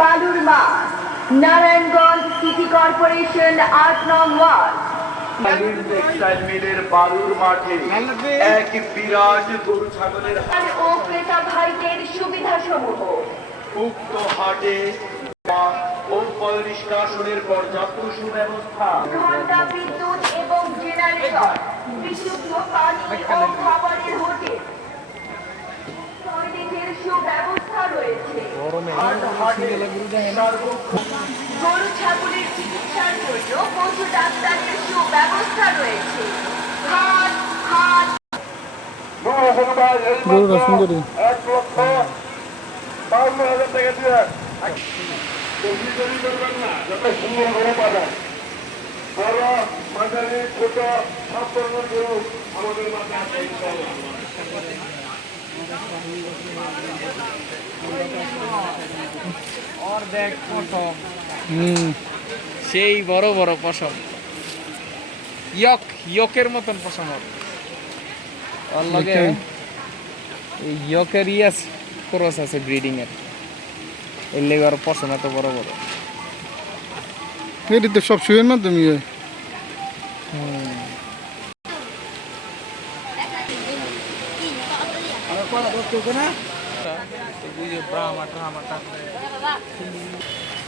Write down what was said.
বালুর মাঠ Narayanganj city corporation আট নং ওয়ার্ড। টেক্সটাইল মিলের বালুর মাঠে এক বিরাট গরু ছাগলের ও ক্রেতা ভাইদের সুবিধা সমূহ উক্ত হাটে ও ফল নিষ্কাশনের পর্যাপ্ত সুব্যবস্থা। ঘণ্টা বিদ্যুৎ এবং জেনারেটর বিশুদ্ধ পানি ও খাবারের হোটেল টয়লেটের সুব্যবস্থা রয়েছে হাট হাটে সার্বক্ষণিক গরু ছাগলের চিকিৎসার জন্য পশু ডাক্তারের সুব্যবস্থা রয়েছে। হাট হাট। গরুটা সুন্দরী। এক লক্ষ বাউন্ন হাজার টাকা দিয়ে জলদি জলদি করবেন না যত সুন্দর গরু পাবেন বড় মাঝারি ছোট সব ধরনের গরু আমাদের মাঝে আছে দেখ পশম। হুম। সেই বড় বড় পশম। ইয়ক ইয়কের মতন পশম ওর লগে এই ইয়কের ইয়াস ক্রস আছে ব্রিডিং এর এর লেগে ওর পশম এত বড় বড়। এটি তো সব শুয়ের ব্রাহ্মাটা হয়